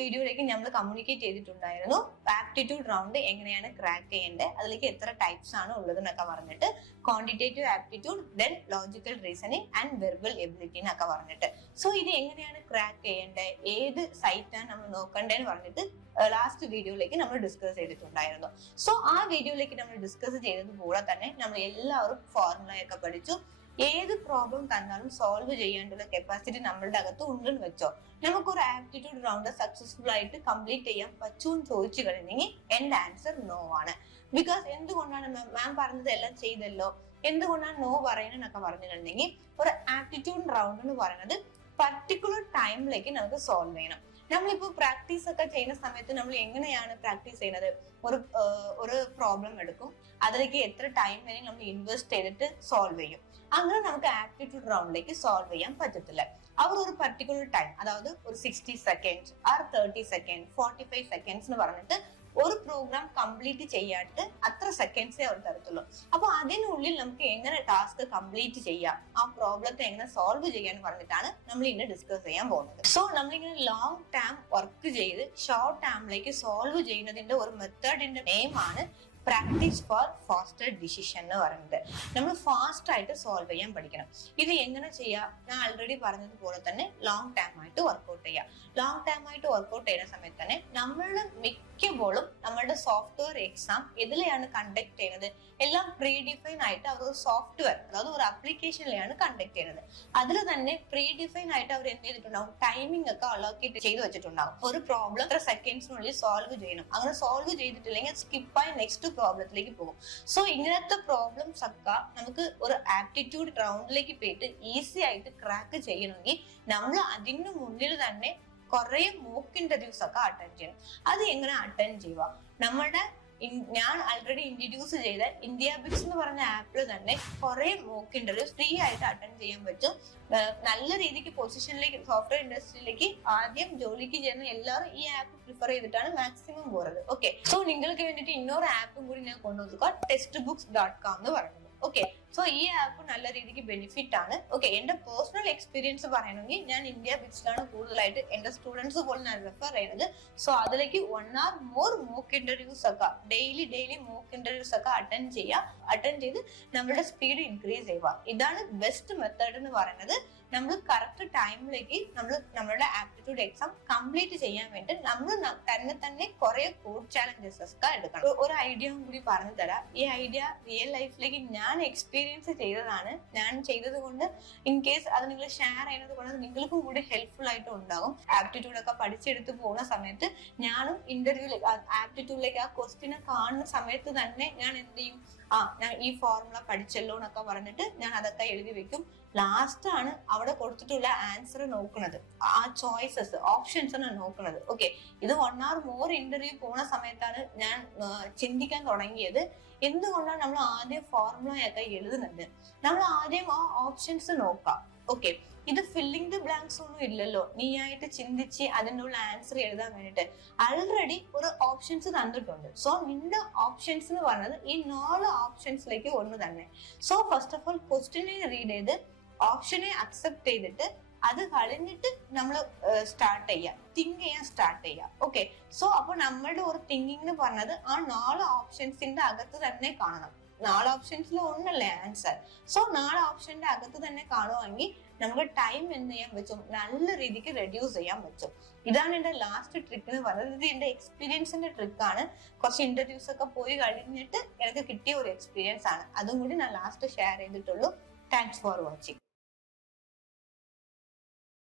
വീഡിയോയിലേക്ക് നമ്മൾ കമ്മ്യൂണിക്കേറ്റ് ചെയ്തിട്ടുണ്ടായിരുന്നു ആപ്റ്റിറ്റ്യൂഡ് റൗണ്ട് എങ്ങനെയാണ് ക്രാക്ക് ചെയ്യേണ്ടത്, അതിലേക്ക് എത്ര ടൈപ്സ് ആണ് ഉള്ളത് എന്നൊക്കെ പറഞ്ഞിട്ട്, quantitative aptitude, then logical reasoning and verbal ability എന്നൊക്കെ പറഞ്ഞിട്ട്. സോ ഇത് എങ്ങനെയാണ് ക്രാക്ക് ചെയ്യേണ്ടത്, ഏത് സൈറ്റാണ് നമ്മൾ നോക്കേണ്ടതെന്ന് പറഞ്ഞിട്ട് ലാസ്റ്റ് വീഡിയോയിലേക്ക് നമ്മൾ ഡിസ്കസ് ചെയ്തിട്ടുണ്ടായിരുന്നു. സോ ആ വീഡിയോയിലേക്ക് നമ്മൾ ഡിസ്കസ് ചെയ്തതുപോലെ തന്നെ നമ്മൾ എല്ലാവരും ഫോർമുലയൊക്കെ പഠിച്ചു. ഏത് പ്രോബ്ലം തന്നാലും സോൾവ് ചെയ്യാനുള്ള കപ്പാസിറ്റി നമ്മളുടെ അകത്ത് ഉണ്ടെന്ന് വെച്ചോ, നമുക്കൊരു ആപ്റ്റിറ്റ്യൂഡ് റൗണ്ട് സക്സസ്ഫുൾ ആയിട്ട് കംപ്ലീറ്റ് ചെയ്യാൻ പറ്റുമെന്ന് ചോദിച്ചു കഴിഞ്ഞെങ്കിൽ എന്റെ ആൻസർ നോ ആണ്. ബിക്കോസ് എന്തുകൊണ്ടാണ് മാം പറഞ്ഞത് എല്ലാം ചെയ്തല്ലോ, എന്തുകൊണ്ടാണ് നോ പറയുന്നതെന്നൊക്കെ പറഞ്ഞു കഴിഞ്ഞെങ്കിൽ, ഒരു ആപ്റ്റിറ്റ്യൂഡ് റൗണ്ട് എന്ന് പറയുന്നത് പർട്ടിക്കുലർ ടൈമിലേക്ക് നമുക്ക് സോൾവ് ചെയ്യണം. നമ്മളിപ്പോ പ്രാക്ടീസ് ഒക്കെ ചെയ്യുന്ന സമയത്ത് നമ്മൾ എങ്ങനെയാണ് പ്രാക്ടീസ് ചെയ്യുന്നത്, ഒരു പ്രോബ്ലം എടുക്കും, അതിലേക്ക് എത്ര ടൈം വേണമെങ്കിൽ നമ്മൾ ഇൻവെസ്റ്റ് ചെയ്തിട്ട് സോൾവ് ചെയ്യും. അങ്ങനെ നമുക്ക് ആപ്റ്റിറ്റ്യൂഡ് റൗണ്ടിലേക്ക് സോൾവ് ചെയ്യാൻ പറ്റത്തില്ല. അവർ ഒരു പർട്ടിക്കുലർ ടൈം, അതായത് ഒരു 60 സെക്കൻഡ്സ് ആർ 30 സെക്കൻഡ് 45 സെക്കൻഡ്സ് എന്ന് പറഞ്ഞിട്ട് ഒരു പ്രോഗ്രാം കംപ്ലീറ്റ് ചെയ്യാട്ട് അത്ര സെക്കൻഡ്സേ അവർ തരത്തുള്ളൂ. അപ്പൊ അതിനുള്ളിൽ നമുക്ക് എങ്ങനെ ടാസ്ക് കംപ്ലീറ്റ് ചെയ്യാം, ആ പ്രോബ്ലത്തെ എങ്ങനെ സോൾവ് ചെയ്യാന്ന് പറഞ്ഞിട്ടാണ് നമ്മൾ ഇന്ന് ഡിസ്കസ് ചെയ്യാൻ പോകുന്നത്. സോ നമ്മളിങ്ങനെ ലോങ് ടേം വർക്ക് ചെയ്ത് ഷോർട്ട് ടേമിലേക്ക് സോൾവ് ചെയ്യുന്നതിന്റെ ഒരു മെത്തേഡിന്റെ നെയിം ആണ് പ്രാക്ടീസ് ഫോർ ഫാസ്റ്റർ ഡിസിഷൻ എന്ന് പറയുന്നത്. നമ്മൾ ഫാസ്റ്റ് ആയിട്ട് സോൾവ് ചെയ്യാൻ പഠിക്കണം. ഇത് എങ്ങനെ ചെയ്യാം, ഞാൻ ഓൾറെഡി പറഞ്ഞതുപോലെ തന്നെ ലോങ് ടേം ആയിട്ട് വർക്ക്ഔട്ട് ചെയ്യാം. ലോങ് ടേം ആയിട്ട് വർക്ക്ഔട്ട് ചെയ്യുന്ന സമയത്ത് തന്നെ നമ്മളുടെ മിക്കപ്പോഴും നമ്മളുടെ സോഫ്റ്റ്വെയർ എക്സാം ഇതിലെയാണ് കണ്ടക്ട് ചെയ്യുന്നത്. എല്ലാം പ്രീ ഡിഫൈൻ ആയിട്ട് അവർ ഒരു സോഫ്റ്റ്വെയർ, അതായത് ഒരു ആപ്ലിക്കേഷനിലാണ് കണ്ടക്ട് ചെയ്യുന്നത്. അതിൽ തന്നെ പ്രീ ഡിഫൈൻ ആയിട്ട് അവർ എന്ത് ചെയ്തിട്ടുണ്ടാവും, ടൈമിംഗ് ഒക്കെ അലോക്കേറ്റ് ചെയ്ത് വെച്ചിട്ടുണ്ടാവും. ഒരു പ്രോബ്ലം എത്ര സെക്കൻഡ്സിനുള്ളിൽ സോൾവ് ചെയ്യണം, അങ്ങനെ സോൾവ് ചെയ്തിട്ടില്ലെങ്കിൽ സ്കിപ്പായി നെക്സ്റ്റ് പ്രോബ്ലത്തിലേക്ക് പോകും. സോ ഇങ്ങനത്തെ പ്രോബ്ലംസ് ഒക്കെ നമുക്ക് ഒരു ആപ്റ്റിറ്റ്യൂഡ് റൗണ്ടിലേക്ക് പോയിട്ട് ഈസി ആയിട്ട് ക്രാക്ക് ചെയ്യണമെങ്കിൽ നമ്മൾ അതിന് മുന്നിൽ തന്നെ കുറെ മോക്ക് ഇന്റർവ്യൂസ് ഒക്കെ അറ്റൻഡ് ചെയ്യണം. അത് എങ്ങനെ അറ്റൻഡ് ചെയ്യുക, നമ്മുടെ ഞാൻ ഓൾറെഡി ഇൻട്രൊഡ്യൂസ് ചെയ്ത ഇന്ത്യ ബിക്സ് എന്ന് പറഞ്ഞ ആപ്പിൽ തന്നെ കുറെ മോക്ക് ഇന്റർവ്യൂസ് ഫ്രീ ആയിട്ട് അറ്റൻഡ് ചെയ്യാൻ പറ്റും. നല്ല രീതിക്ക് പൊസിഷനിലേക്ക്, സോഫ്റ്റ്വെയർ ഇൻഡസ്ട്രിയിലേക്ക് ആദ്യം ജോലിക്ക് ചെയ്യുന്ന എല്ലാവരും ഈ ആപ്പ് പ്രിഫർ ചെയ്തിട്ടാണ് മാക്സിമം പോകുന്നത്. ഓക്കെ, സോ നിങ്ങൾക്ക് വേണ്ടിയിട്ട് ഇന്നൊരു ആപ്പും കൂടി ഞാൻ കൊണ്ടുവന്നിരിക്കുക, textbooks.com എന്ന് പറയുന്നത്. ഓക്കെ, സോ ഈ ആപ്പ് നല്ല രീതിക്ക് ബെനിഫിറ്റ് ആണ്. ഓക്കെ, എന്റെ പേഴ്സണൽ എക്സ്പീരിയൻസ് പറയണമെങ്കിൽ ഞാൻ ഇന്ത്യ ബിക്സിലാണ് കൂടുതലായിട്ട് എന്റെ സ്റ്റുഡൻസ് പോലും ഞാൻ റെഫർ ചെയ്യുന്നത്. സോ അതിലേക്ക് 1 hour മോർ മോക്ക് ഇന്റർവ്യൂസ് ഒക്കെ ഡെയിലി മോക്ക് ഇന്റർവ്യൂസ് ഒക്കെ അറ്റൻഡ് ചെയ്ത് നമ്മളുടെ സ്പീഡ് ഇൻക്രീസ് ചെയ്യുക. ഇതാണ് ബെസ്റ്റ് മെത്തേഡ് എന്ന് പറയുന്നത്. നമ്മൾ കറക്റ്റ് ടൈമിലേക്ക് നമ്മളുടെ ആപ്റ്റിറ്റ്യൂഡ് എക്സാം കംപ്ലീറ്റ് ചെയ്യാൻ വേണ്ടി നമ്മൾ തന്നെ കുറെ കോഡ് ചാലഞ്ചസ് ഒക്കെ എടുക്കണം. ഒരു ഐഡിയ കൂടി പറഞ്ഞു തരാം. ഈ ഐഡിയ റിയൽ ലൈഫിലേക്ക് ഞാൻ എക്സ്പീരിയൻസ് ചെയ്തതാണ്. ഞാൻ ചെയ്തത് കൊണ്ട് ഇൻ കേസ് അത് നിങ്ങൾ ഷെയർ ചെയ്യുന്നത് കൊണ്ട് നിങ്ങൾക്കും കൂടി ഹെൽപ്ഫുൾ ആയിട്ട് ഉണ്ടാകും. ആപ്റ്റിറ്റ്യൂഡ് ഒക്കെ പഠിച്ചെടുത്ത് പോകുന്ന സമയത്ത് ഞാനും ഇന്റർവ്യൂലേക്ക് ആപ്റ്റിറ്റ്യൂഡിലേക്ക് ആ ക്വസ്റ്റ്യനെ കാണുന്ന സമയത്ത് തന്നെ ഞാൻ എന്ത് ചെയ്യും, ഞാൻ ഈ ഫോർമുല പഠിച്ചല്ലോ എന്നൊക്കെ പറഞ്ഞിട്ട് ഞാൻ അതൊക്കെ എഴുതി വെക്കും. ലാസ്റ്റ് ആണ് അവിടെ കൊടുത്തിട്ടുള്ള ആൻസർ നോക്കുന്നത്, ആ ചോയ്സസ് ഓപ്ഷൻസ് ആണ് നോക്കുന്നത്. ഓക്കെ, ഇത് 1 hour മോർ ഇന്റർവ്യൂ പോണ സമയത്താണ് ഞാൻ ചിന്തിക്കാൻ തുടങ്ങിയത്, എന്തുകൊണ്ടാണ് നമ്മൾ ആദ്യം ഫോർമുലയൊക്കെ എഴുതുന്നത്, നമ്മൾ ആദ്യം ആ ഓപ്ഷൻസ് നോക്കാം. ഓക്കെ, ഇത് ഫില്ലിംഗ് ദ ബ്ലാങ്ക്സ് ഒന്നും ഇല്ലല്ലോ, നീ ആയിട്ട് ചിന്തിച്ച് അതിനുള്ള ആൻസർ എഴുതാൻ വേണ്ടിട്ട് ആൾറെഡി ഒരു ഓപ്ഷൻസ് തന്നിട്ടുണ്ട്. സോ നിന്റെ ഓപ്ഷൻസ് എന്ന് പറഞ്ഞത് ഈ 4 ഓപ്ഷൻസിലേക്ക് ഒന്ന് തന്നെ. സോ ഫസ്റ്റ് ഓഫ് ഓൾ ക്വസ്റ്റ്യനെ റീഡ് ചെയ്ത് ഓപ്ഷനെ അക്സെപ്റ്റ് ചെയ്തിട്ട് അത് കഴിഞ്ഞിട്ട് നമ്മൾ തിങ്ക് ചെയ്യാൻ സ്റ്റാർട്ട് ചെയ്യാം. ഓക്കെ, സോ അപ്പൊ നമ്മളുടെ ഒരു തിങ്കിങ് എന്ന് പറഞ്ഞത് ആ 4 ഓപ്ഷൻസിന്റെ അകത്ത് തന്നെ കാണണം. 4 ഓപ്ഷൻസിൽ ഒന്നല്ലേ ആൻസർ. സോ 4 ഓപ്ഷന്റെ അകത്ത് തന്നെ കാണുവാണെങ്കിൽ നമുക്ക് ടൈം എന്ത് ചെയ്യാൻ പറ്റും, നല്ല രീതിക്ക് റെഡ്യൂസ് ചെയ്യാൻ പറ്റും. ഇതാണ് എന്റെ ലാസ്റ്റ് ട്രിക്ക് എന്ന് പറയുന്നത്. ഇത് എന്റെ എക്സ്പീരിയൻസിന്റെ ട്രിക്കാണ്. കുറച്ച് ഇന്റർവ്യൂസ് ഒക്കെ പോയി കഴിഞ്ഞിട്ട് എനിക്ക് കിട്ടിയ ഒരു എക്സ്പീരിയൻസ് ആണ്. അതും കൂടി ഞാൻ ലാസ്റ്റ് ഷെയർ ചെയ്തിട്ടുള്ളൂ. Thanks for watching.